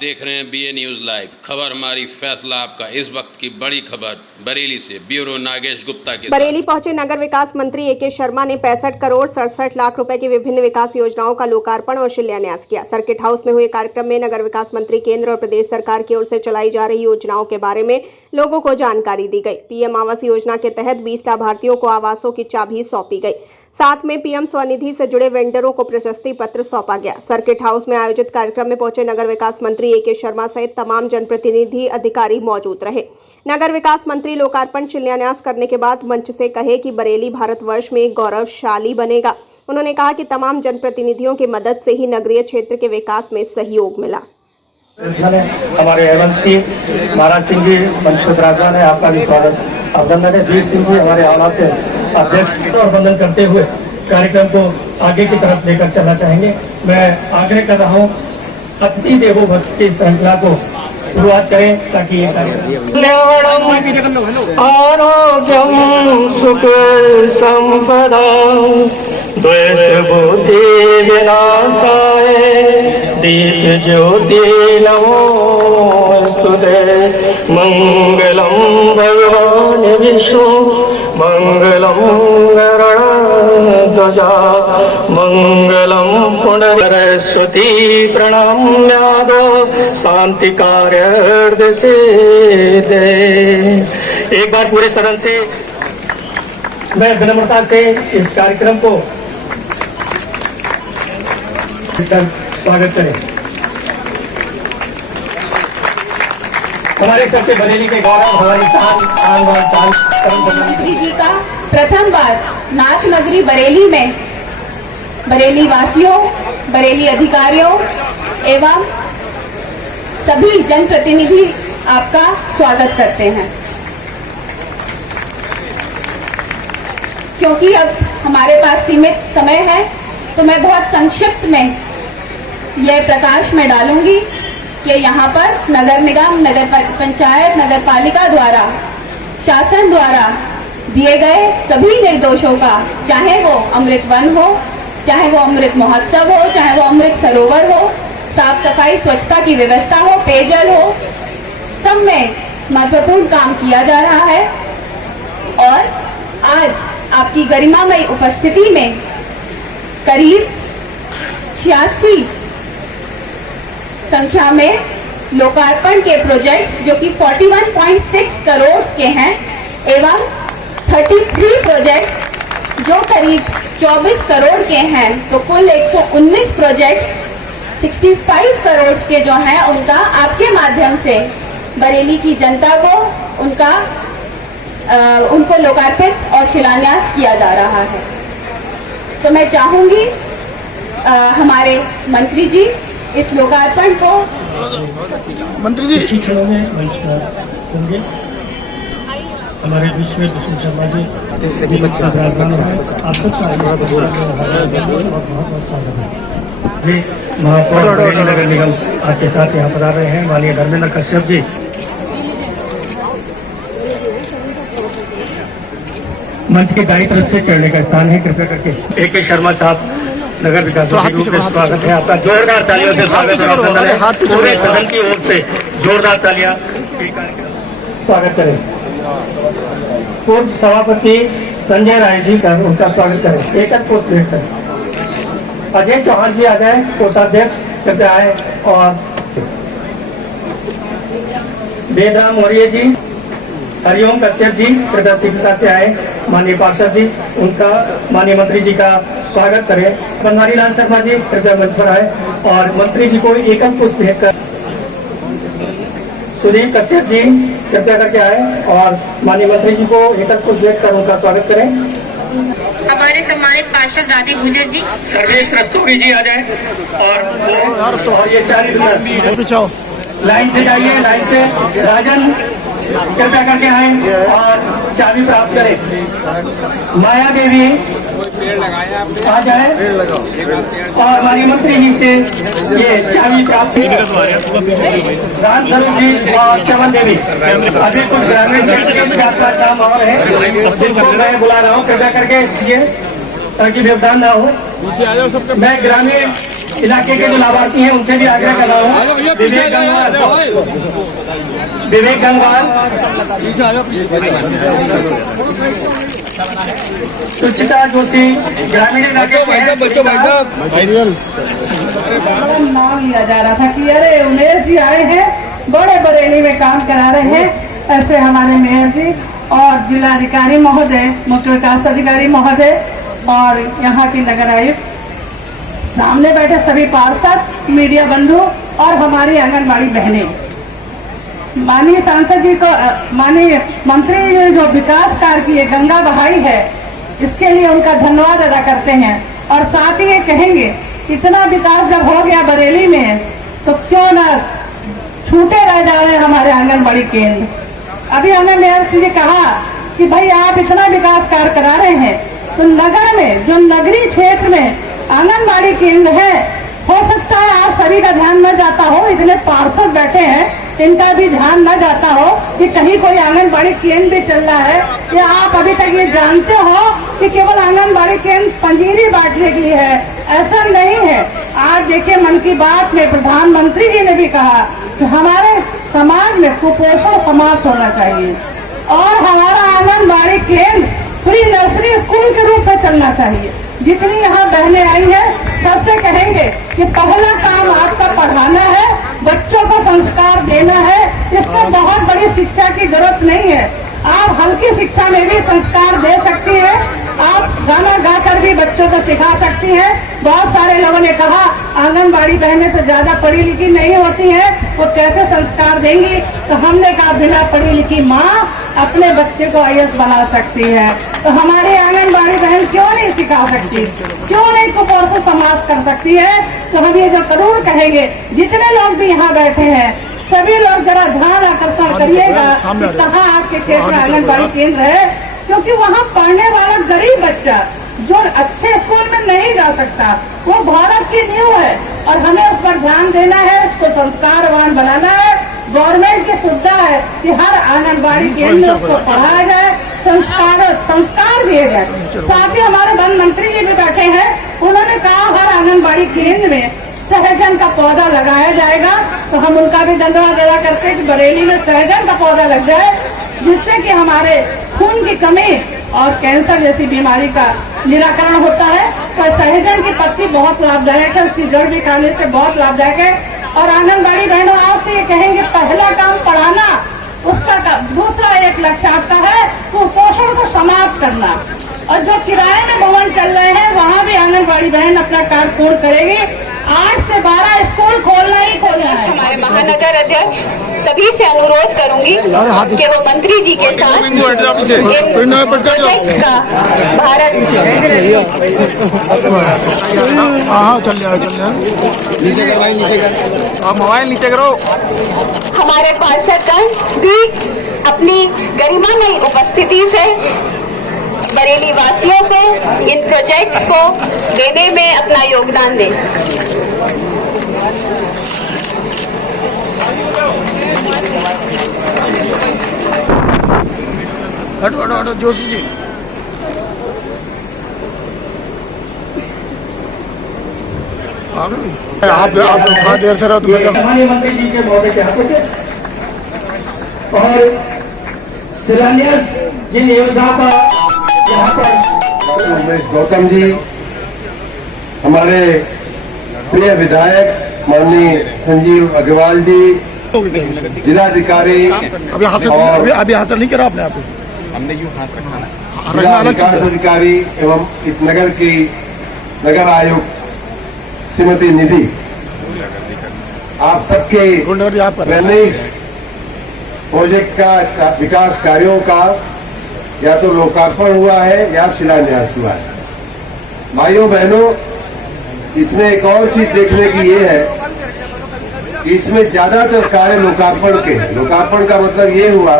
देख रहे हैं बीए न्यूज़ लाइव। खबर हमारी, फैसला आपका। इस वक्त की बड़ी खबर बरेली से, ब्यूरो नागेश गुप्ता के साथ। बरेली पहुंचे नगर विकास मंत्री ए.के. शर्मा ने 65 करोड़ 67 लाख रुपए की विभिन्न विकास योजनाओं का लोकार्पण और शिलान्यास किया। सर्किट हाउस में हुए कार्यक्रम में नगर विकास मंत्री केंद्र और प्रदेश सरकार की ओर से चलाई जा रही योजनाओं के बारे में लोगों को जानकारी दी गई। पीएम आवास योजना के तहत 20 लाभार्थियों को आवासों की चाबी सौंपी गई। साथ में पीएम स्वनिधि से जुड़े वेंडरों को प्रशस्ति पत्र सौंपा गया। सर्किट हाउस में आयोजित कार्यक्रम में पहुंचे नगर विकास मंत्री ए.के. शर्मा सहित तमाम जनप्रतिनिधि अधिकारी मौजूद रहे। नगर विकास मंत्री लोकार्पण शिलान्यास करने के बाद मंच से कहे कि बरेली भारतवर्ष में एक गौरवशाली बनेगा। उन्होंने कहा कि तमाम जनप्रतिनिधियों की मदद से ही नगरीय क्षेत्र के विकास में सहयोग मिला। हमारे हेमंत सिंह, महाराज सिंह जी मंच पर विराजमान है, आपका भी स्वागत। अभिनंदन है। वीर सिंह जी हमारे आला से अध्यक्ष और वंदन करते हुए कार्यक्रम को आगे की तरफ लेकर चलना चाहेंगे। मैं आग्रह कर रहा हूँ अतिथि देवो भव की श्रृंखला को शुरुआत करें ताकि ये आरोग्यम सुख संपदा द्वेष बुद्धि विनाशाय दीप ज्योति नमोस्तुते मंगलम भगवान विष्णु मंगलम गरुड़ध्वजा मंगलम पुनरस्वती प्रणम्यादो शांति कार्य से एक बार पूरे सदन से मैं विनम्रता से इस कार्यक्रम को स्वागत करें। हमारे सबसे बरेली के गौरव, हमारी शान मंत्री जी का प्रथम बार नाथ नगरी बरेली में बरेली वासियों, बरेली अधिकारियों एवं सभी जनप्रतिनिधि आपका स्वागत करते हैं। क्योंकि अब हमारे पास सीमित समय है तो मैं बहुत संक्षिप्त में यह प्रकाश में डालूंगी कि यहाँ पर नगर निगम, नगर पंचायत, नगर पालिका द्वारा, शासन द्वारा दिए गए सभी निर्देशों का, चाहे वो अमृत वन हो, चाहे वो अमृत महोत्सव हो, चाहे वो अमृत सरोवर हो, साफ सफाई स्वच्छता की व्यवस्था हो, पेयजल हो, सब में महत्वपूर्ण काम किया जा रहा है। और आज आपकी गरिमामयी उपस्थिति में करीब 86 संख्या में लोकार्पण के प्रोजेक्ट जो कि 41.6 करोड़ के हैं एवं 33 प्रोजेक्ट जो करीब 24 करोड़ के हैं, तो कुल 119 प्रोजेक्ट 65 करोड़ के जो हैं उनका आपके माध्यम से बरेली की जनता को उनको लोकार्पित और शिलान्यास किया जा रहा है। तो मैं चाहूंगी हमारे मंत्री जी इस लोकार्पण को मंत्री जी क्षणों में मंच पर होंगे। हमारे बीच में दुष्यंत शर्मा जी आप सबका महापौर बरेली नगर निगम आपके साथ यहाँ पधार रहे हैं। माननीय धर्मेंद्र कश्यप जी, मंच के दाई तरफ से चढ़ने का स्थान है, कृपया करके ए.के. शर्मा साहब नगर विकास स्वागत है आपका। जोरदार तालियों से स्वागत है। पूरे सदन की ओर से जोरदार तालियां स्वागत करें। पूर्व सभापति संजय राय जी का उनका स्वागत करें। एक पोस्ट वेट करें। अजय चौहान जी आ जाए, कोषाध्यक्ष कृपया आए। और वेदराम मौर्य जी, हरिओम कश्यप जी कृपया शीघ्रता से आए। माननीय पार्षद जी, उनका माननीय मंत्री जी का स्वागत करें। बनवारी लाल शर्मा जी कृपया मंच पर आए और मंत्री जी को एकम पुष्प भेंट कर। सुदीप कश्यप जी कृपया करके आए और माननीय मंत्री जी को एकम पुष्प भेंट कर उनका स्वागत करें। हमारे सम्मानित पार्षद राधे गुजर जी, सर्वेश रस्तोगी जी आ जाए और ये 40 लाइन से जाइए, लाइन से राजन कृपया करके आए और चाबी प्राप्त करें। माया देवी आ जाए और हमारी मंत्री जी से ये चाबी प्राप्त राम स्वरूप जी और चमन देवी। अभी कुछ ग्रामीण का काम और है जिनको मैं बुला रहा हूँ, कृपया करके ताकि व्यवधान ना हो। मैं ग्रामीण इलाके के जो लाभार्थी हैं उनसे भी आग्रह कर रहा हूँ। विवेक गंगवार, सुचिता जोशी, ग्रामीण इलाके नाम लिया जा रहा था कि अरे उमेश जी आए हैं, बड़े बरेली में काम करा रहे हैं। ऐसे हमारे मेयर जी और जिलाधिकारी महोदय, मुख्य विकास अधिकारी महोदय और यहाँ की नगर आयुक्त, सामने बैठे सभी पार्षद, मीडिया बंधु और हमारी आंगनबाड़ी बहनें, माननीय सांसद जी को, माननीय मंत्री जी जो विकास कार्य किए, गंगा बहाई है, इसके लिए उनका धन्यवाद अदा करते हैं। और साथ ही ये कहेंगे, इतना विकास जब हो गया बरेली में तो क्यों ना छूटे रह जा रहे हमारे आंगनबाड़ी केंद्र। अभी हमें मेयर जी कहा कि भाई आप इतना विकास कार्य करा रहे हैं तो नगर में, जो नगरीय क्षेत्र में आंगनबाड़ी केंद्र है, हो सकता है आप सभी का ध्यान न जाता हो, इतने पार्षद बैठे हैं इनका भी ध्यान न जाता हो कि कहीं कोई आंगनबाड़ी केंद्र भी चल रहा है। या आप अभी तक ये जानते हो कि केवल आंगनबाड़ी केंद्र पंजीरी बांटने के लिए है, ऐसा नहीं है। आज देखिए मन की बात में प्रधानमंत्री जी ने भी कहा कि हमारे समाज में कुपोषण समाप्त होना चाहिए और हमारा आंगनबाड़ी केंद्र प्री नर्सरी स्कूल के रूप में चलना चाहिए। जितनी यहाँ बहनें आई हैं सबसे कहेंगे कि पहला काम आपका पढ़ाना है, बच्चों को संस्कार देना है। इसमें बहुत बड़ी शिक्षा की जरूरत नहीं है, आप हल्की शिक्षा में भी संस्कार दे सकती हैं। आप गाना गाकर भी बच्चों को सिखा सकती हैं। बहुत सारे लोगों ने कहा आंगनबाड़ी बहनें तो ज्यादा पढ़ी लिखी नहीं होती हैं, वो कैसे संस्कार देंगी, तो हमने कहा बिना पढ़ी लिखी माँ अपने बच्चे को IAS बना सकती है, तो हमारी आंगनबाड़ी बहन क्यों नहीं सिखा सकती, क्यों नहीं कुपोषण समाप्त कर सकती है। तो हम ये जो जरूर कहेंगे, जितने लोग भी यहाँ बैठे हैं सभी लोग जरा ध्यान आकर्षण करिएगा कहाँ आपके क्षेत्र में आंगनबाड़ी केंद्र है, क्योंकि वहाँ पढ़ने वाला गरीब बच्चा जो अच्छे स्कूल में नहीं जा सकता, वो भारत की नींव है और हमें उस पर ध्यान देना है, उसको संस्कारवान बनाना है। गवर्नमेंट की सुविधा है कि हर आंगनबाड़ी केंद्र को पढ़ाया जाए, संस्कार दिए जाए। साथ ही हमारे वन मंत्री जी भी बैठे हैं, उन्होंने कहा हर आंगनबाड़ी केंद्र में सहजन का पौधा लगाया जाएगा, तो हम उनका भी धन्यवाद अदा करते हैं कि बरेली में सहजन का पौधा लग जाए, जिससे कि हमारे खून की कमी और कैंसर जैसी बीमारी का निराकरण होता है। तो सहजन की पत्ती बहुत लाभदायक है, उसकी जड़ भी खाने से बहुत लाभदायक है। और आंगनबाड़ी बहनों आपसे ये कहेंगे, पहला काम पढ़ाना, उसका दूसरा एक लक्ष्य आपका है कुपोषण को समाप्त करना। और जो किराए में भवन चल रहे हैं वहाँ भी आंगनबाड़ी बहन अपना कार्य पूर्ण करेगी। 8 से 12 स्कूल खोलना ही खोलना है। हमारे महानगर अध्यक्ष सभी से अनुरोध करूंगी कि वो मंत्री जी के साथ इन प्रोजेक्ट का भारत मोबाइल नीचे करो। हमारे पार्षदगण भी अपनी गरिमामयी उपस्थिति से बरेली वासियों को इन प्रोजेक्ट्स को देने में अपना योगदान दें। हटो हटो हटो जोशी जी। आप थोड़ा देर से रहो तो माननीय मंत्री जी के महोदय के हाथों से और शिलान्यास जिन योजनाओं का यहाँ पर उमेश गौतम जी, हमारे प्रिय विधायक माननीय संजीव अग्रवाल जी, जिलाधिकारी अभी हासिल नहीं करा आपने। आप हमने यूं हाथ रखना, जिला विकास अधिकारी एवं इस नगर की नगर आयुक्त श्रीमती निधि, आप सबके प्रोजेक्ट का विकास कार्यों का या तो लोकार्पण हुआ है या शिलान्यास हुआ है। भाइयों बहनों, इसमें एक और चीज देखने की ये है कि इसमें ज्यादातर कार्य लोकार्पण के हैं। लोकार्पण का मतलब ये हुआ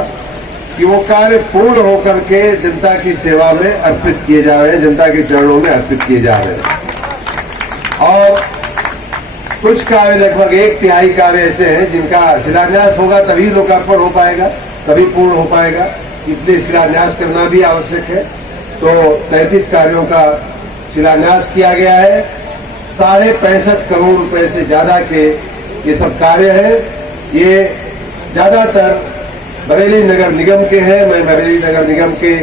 कि वो कार्य पूर्ण होकर के जनता की सेवा में अर्पित किए जा रहे हैं, जनता के चरणों में अर्पित किए जा रहे हैं। और कुछ कार्य, लगभग 1/3 कार्य ऐसे हैं जिनका शिलान्यास होगा तभी लोकार्पण हो पाएगा, तभी पूर्ण हो पाएगा, इसलिए शिलान्यास करना भी आवश्यक है। तो 33 कार्यों का शिलान्यास किया गया है। 65.5 करोड़ रुपए से ज्यादा के ये सब कार्य हैं। ये ज्यादातर बरेली नगर निगम के हैं। मैं बरेली नगर निगम के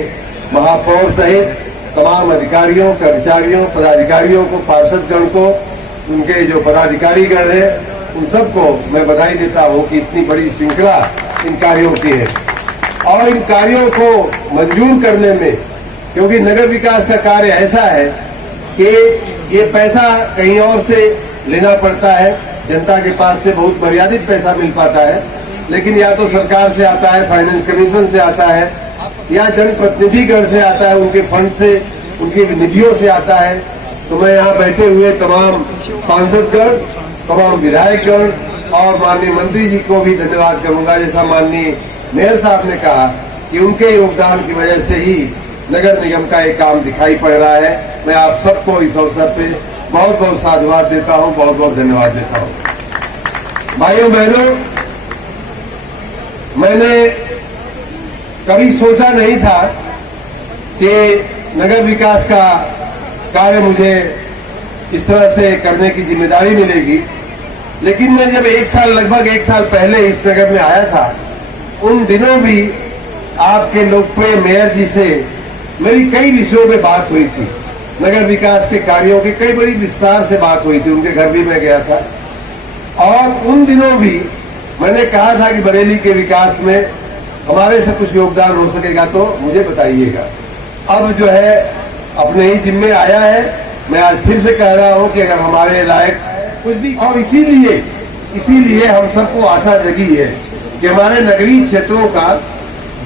महापौर सहित तमाम अधिकारियों, कर्मचारियों, पदाधिकारियों को, पार्षदगण को, उनके जो पदाधिकारीगण हैं, उन सबको मैं बधाई देता हूं कि इतनी बड़ी श्रृंखला इन कार्यों की है। और इन कार्यों को मंजूर करने में, क्योंकि नगर विकास का कार्य ऐसा है कि ये पैसा कहीं और से लेना पड़ता है, जनता के पास से बहुत मर्यादित पैसा मिल पाता है, लेकिन या तो सरकार से आता है, फाइनेंस कमीशन से आता है, या जनप्रतिनिधिगण से आता है, उनके फंड से, उनकी निधियों से आता है। तो मैं यहाँ बैठे हुए तमाम सांसदगण, तमाम विधायकगण और माननीय मंत्री जी को भी धन्यवाद करूंगा। जैसा माननीय मेयर साहब ने कहा कि उनके योगदान की वजह से ही नगर निगम का एक काम दिखाई पड़ रहा है। मैं आप सबको इस अवसर पे बहुत बहुत साधुवाद देता हूँ, बहुत बहुत धन्यवाद देता हूँ। भाइयों बहनों, मैंने कभी सोचा नहीं था कि नगर विकास का कार्य मुझे इस तरह से करने की जिम्मेदारी मिलेगी, लेकिन मैं जब लगभग एक साल पहले इस नगर में आया था, उन दिनों भी आपके लोकप्रिय मेयर जी से मेरी कई विषयों में बात हुई थी। नगर विकास के कार्यों की कई बड़ी विस्तार से बात हुई थी, उनके घर भी मैं गया था। और उन दिनों भी मैंने कहा था कि बरेली के विकास में हमारे से कुछ योगदान हो सकेगा तो मुझे बताइएगा। अब जो है अपने ही जिम्मे आया है। मैं आज फिर से कह रहा हूं कि अगर हमारे लायक कुछ भी, और इसीलिए हम सबको आशा जगी है कि हमारे नगरीय क्षेत्रों का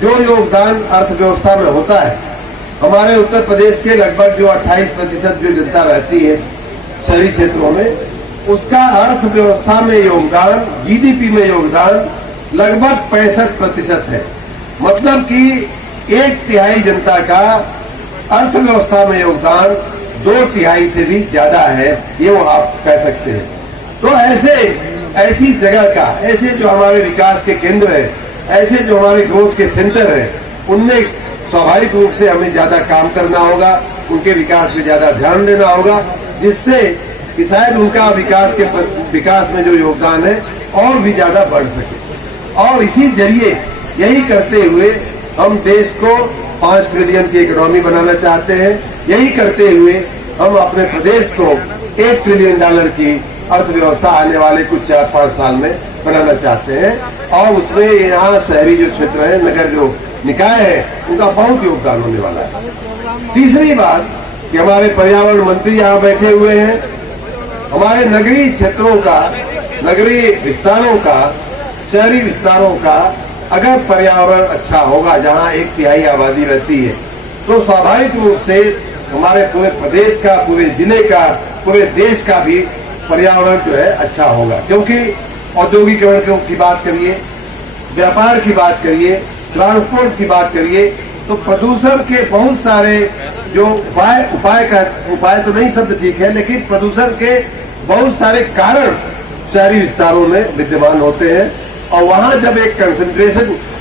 जो योगदान अर्थव्यवस्था में होता है, हमारे उत्तर प्रदेश के लगभग जो 28% जो जनता रहती है शहरी क्षेत्रों में, उसका अर्थव्यवस्था में योगदान, जीडीपी में योगदान लगभग 65% है। मतलब कि 1/3 जनता का अर्थव्यवस्था में योगदान 2/3 से भी ज्यादा है, ये वो आप कह सकते हैं। तो ऐसी जगह का, ऐसे जो हमारे विकास के केंद्र है, ऐसे जो हमारे ग्रोथ के सेंटर है, उनमें स्वाभाविक रूप से हमें ज्यादा काम करना होगा, उनके विकास में ज्यादा ध्यान देना होगा, जिससे कि शायद उनका विकास में जो योगदान है और भी ज्यादा बढ़ सके। और इसी जरिए यही करते हुए हम देश को 5 ट्रिलियन की इकोनॉमी बनाना चाहते हैं। यही करते हुए हम अपने प्रदेश को $1 ट्रिलियन की अर्थव्यवस्था आने वाले कुछ 4-5 साल में बनाना चाहते हैं। और उसमें यहाँ शहरी जो क्षेत्र है, नगर जो निकाय है, उनका बहुत योगदान होने वाला है। तीसरी बात कि हमारे पर्यावरण मंत्री यहाँ बैठे हुए हैं। हमारे नगरीय क्षेत्रों का, नगरीय विस्तारों का, शहरी विस्तारों का अगर पर्यावरण अच्छा होगा, जहाँ 1/3 आबादी रहती है, तो स्वाभाविक रूप से हमारे पूरे प्रदेश का, पूरे जिले का, पूरे देश का भी पर्यावरण जो है अच्छा होगा। क्योंकि औद्योगिकरण की बात करिए, व्यापार की बात करिए, ट्रांसपोर्ट की बात करिए, तो प्रदूषण के बहुत सारे जो उपाय तो नहीं शब्द ठीक है, लेकिन प्रदूषण के बहुत सारे कारण शहरी विस्तारों में विद्यमान होते हैं। और वहां जब एक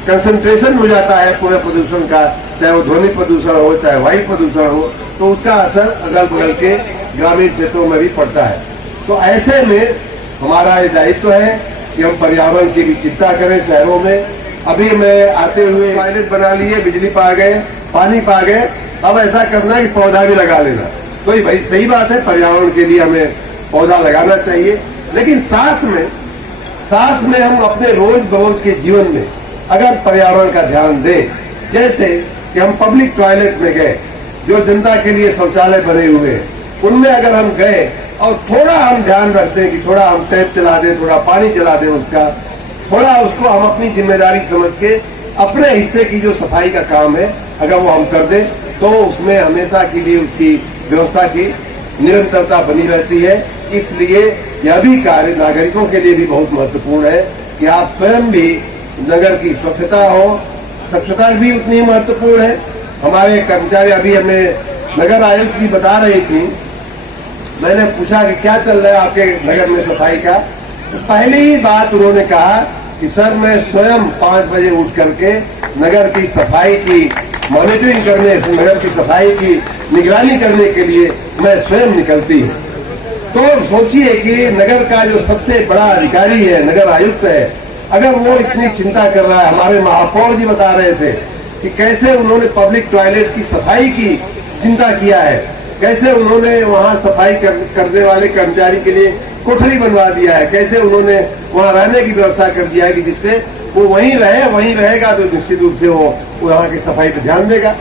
कंसंट्रेशन हो जाता है पूरे प्रदूषण का, चाहे वो ध्वनि प्रदूषण हो, चाहे वायु प्रदूषण हो, तो उसका असर अगल बगल के ग्रामीण क्षेत्रों में भी पड़ता है। तो ऐसे में हमारा ये दायित्व है कि हम पर्यावरण की भी चिंता करें शहरों में। अभी मैं आते हुए टॉयलेट बना लिए, बिजली पा गए, पानी पा गए, अब ऐसा करना है कि पौधा भी लगा लेना। तो ये भाई सही बात है, पर्यावरण के लिए हमें पौधा लगाना चाहिए, लेकिन साथ में हम अपने रोज बरोज के जीवन में अगर पर्यावरण का ध्यान दें, जैसे कि हम पब्लिक टॉयलेट में गए, जो जनता के लिए शौचालय बने हुए हैं, उनमें अगर हम गए और थोड़ा हम ध्यान रखते हैं कि थोड़ा हम टैप चला दें, थोड़ा पानी चला दें, उसका थोड़ा उसको हम अपनी जिम्मेदारी समझ के अपने हिस्से की जो सफाई का काम है अगर वो हम कर दें, तो उसमें हमेशा के लिए उसकी व्यवस्था की निरंतरता बनी रहती है। इसलिए यह भी कार्य नागरिकों के लिए भी बहुत महत्वपूर्ण है कि आप स्वयं भी नगर की स्वच्छता भी उतनी महत्वपूर्ण है। हमारे कर्मचारी, अभी हमें नगर आयुक्त जी बता रही थी, मैंने पूछा कि क्या चल रहा है आपके नगर में सफाई का, तो पहली ही बात उन्होंने कहा कि सर मैं स्वयं 5 बजे उठ करके नगर की सफाई की मॉनिटरिंग करने, नगर की सफाई की निगरानी करने के लिए मैं स्वयं निकलती हूँ। तो सोचिए कि नगर का जो सबसे बड़ा अधिकारी है, नगर आयुक्त है, अगर वो इतनी चिंता कर रहा है। हमारे महापौर जी बता रहे थे कि कैसे उन्होंने पब्लिक टॉयलेट की सफाई की चिंता किया है, कैसे उन्होंने वहां सफाई करने वाले कर्मचारी के लिए कोठरी बनवा दिया है, कैसे उन्होंने वहां रहने की व्यवस्था कर दिया है कि जिससे वो वहीं रहेगा तो निश्चित रूप से वो वहां की सफाई पर ध्यान देगा।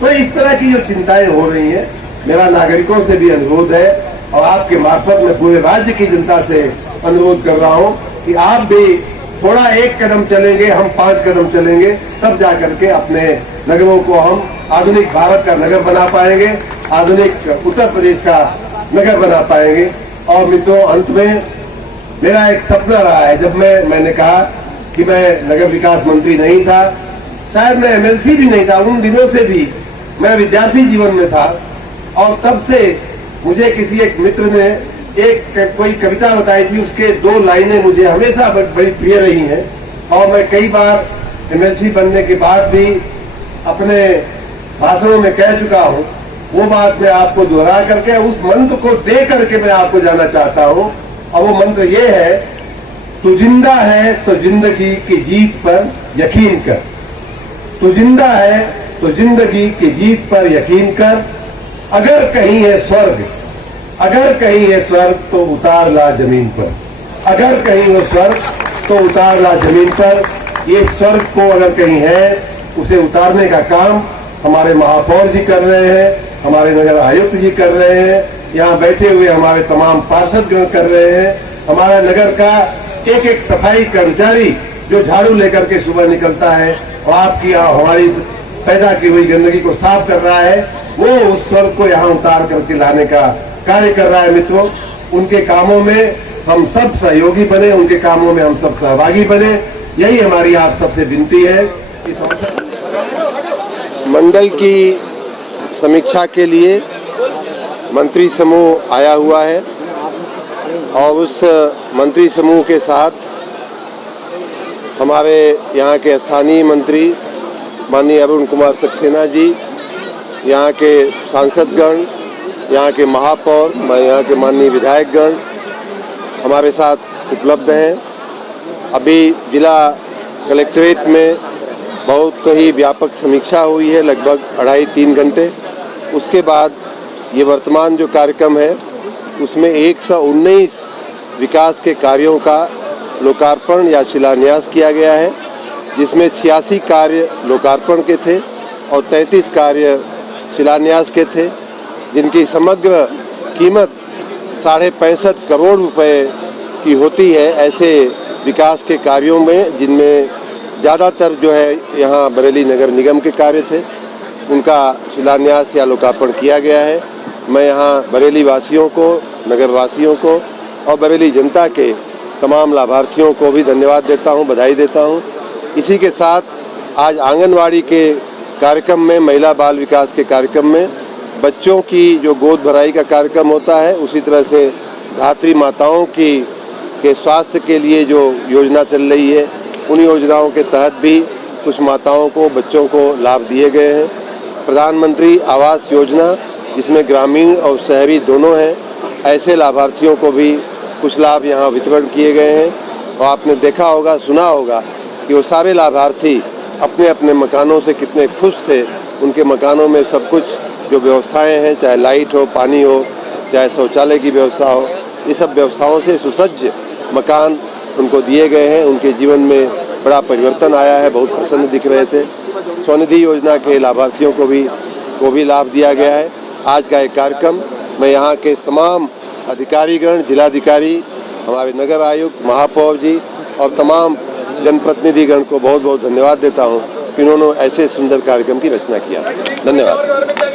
तो इस तरह की जो चिंताएं हो रही हैं, मेरा नागरिकों से भी अनुरोध है और आपके मार्फत में पूरे राज्य की जनता से अनुरोध कर रहा हूं कि आप भी थोड़ा एक कदम चलेंगे, हम 5 कदम चलेंगे, तब जाकर के अपने नगरों को हम आधुनिक भारत का नगर बना पाएंगे, आधुनिक उत्तर प्रदेश का नगर बना पाएंगे। और मित्रों, अंत में मेरा एक सपना रहा है। जब मैंने कहा कि मैं नगर विकास मंत्री नहीं था, शायद मैं एमएलसी भी नहीं था, उन दिनों से भी मैं विद्यार्थी जीवन में था, और तब से मुझे किसी एक मित्र ने कोई कविता बताई थी, उसके 2 लाइनें मुझे हमेशा बड़ी प्रिय रही हैं। और मैं कई बार एमएलसी बनने के बाद भी अपने भाषणों में कह चुका हूं। वो बात मैं आपको दोहरा करके उस मंत्र को दे करके मैं आपको जाना चाहता हूं। और वो मंत्र ये है, तू जिंदा है तो जिंदगी की जीत पर यकीन कर, तू जिंदा है तो जिंदगी की जीत पर यकीन कर, अगर कहीं है स्वर्ग, अगर कहीं है स्वर्ग तो उतार ला जमीन पर, अगर कहीं हो स्वर्ग तो उतार ला जमीन पर। ये स्वर्ग को अगर कहीं है, उसे उतारने का काम हमारे महापौर जी कर रहे हैं, हमारे नगर आयुक्त जी कर रहे हैं, यहाँ बैठे हुए हमारे तमाम पार्षदगण कर रहे हैं, हमारा नगर का एक एक सफाई कर्मचारी जो झाड़ू लेकर के सुबह निकलता है और आपकी हमारी पैदा की हुई गंदगी को साफ कर रहा है, वो उस स्वर्ग को यहाँ उतार करके लाने का कार्य कर रहा है। मित्रों, उनके कामों में हम सब सहयोगी बने, उनके कामों में हम सब सहभागी बने, यही हमारी आप सबसे विनती है। इस अवसर मंडल की समीक्षा के लिए मंत्री समूह आया हुआ है और उस मंत्री समूह के साथ हमारे यहाँ के स्थानीय मंत्री माननीय अरुण कुमार सक्सेना जी, यहाँ के सांसदगण, यहाँ के महापौर, यहाँ के माननीय विधायकगण हमारे साथ उपलब्ध हैं। अभी जिला कलेक्ट्रेट में बहुत ही व्यापक समीक्षा हुई है, लगभग 2.5-3 घंटे। उसके बाद ये वर्तमान जो कार्यक्रम है उसमें 119 विकास के कार्यों का लोकार्पण या शिलान्यास किया गया है, जिसमें 86 कार्य लोकार्पण के थे और 33 कार्य शिलान्यास के थे, जिनकी समग्र कीमत 65.5 करोड़ रुपए की होती है। ऐसे विकास के कार्यों में जिनमें ज़्यादातर जो है यहाँ बरेली नगर निगम के कार्य थे, उनका शिलान्यास या लोकार्पण किया गया है। मैं यहाँ बरेली वासियों को, नगर वासियों को और बरेली जनता के तमाम लाभार्थियों को भी धन्यवाद देता हूँ, बधाई देता हूँ। इसी के साथ आज आंगनवाड़ी के कार्यक्रम में, महिला बाल विकास के कार्यक्रम में बच्चों की जो गोद भराई का कार्यक्रम होता है, उसी तरह से धात्री माताओं के स्वास्थ्य के लिए जो योजना चल रही है, उन योजनाओं के तहत भी कुछ माताओं को, बच्चों को लाभ दिए गए हैं। प्रधानमंत्री आवास योजना, जिसमें ग्रामीण और शहरी दोनों हैं, ऐसे लाभार्थियों को भी कुछ लाभ यहाँ वितरण किए गए हैं। और आपने देखा होगा, सुना होगा कि वो सारे लाभार्थी अपने अपने मकानों से कितने खुश थे। उनके मकानों में सब कुछ जो व्यवस्थाएं हैं, चाहे लाइट हो, पानी हो, चाहे शौचालय की व्यवस्था हो, ये सब व्यवस्थाओं से सुसज्ज मकान उनको दिए गए हैं। उनके जीवन में बड़ा परिवर्तन आया है, बहुत प्रसन्न दिख रहे थे। स्वनिधि योजना के लाभार्थियों को भी लाभ दिया गया है। आज का एक कार्यक्रम मैं यहाँ के तमाम अधिकारीगण, जिलाधिकारी, हमारे नगर आयुक्त, महापौर जी और तमाम जनप्रतिनिधिगण को बहुत बहुत धन्यवाद देता हूँ कि उन्होंने ऐसे सुंदर कार्यक्रम की रचना किया। धन्यवाद।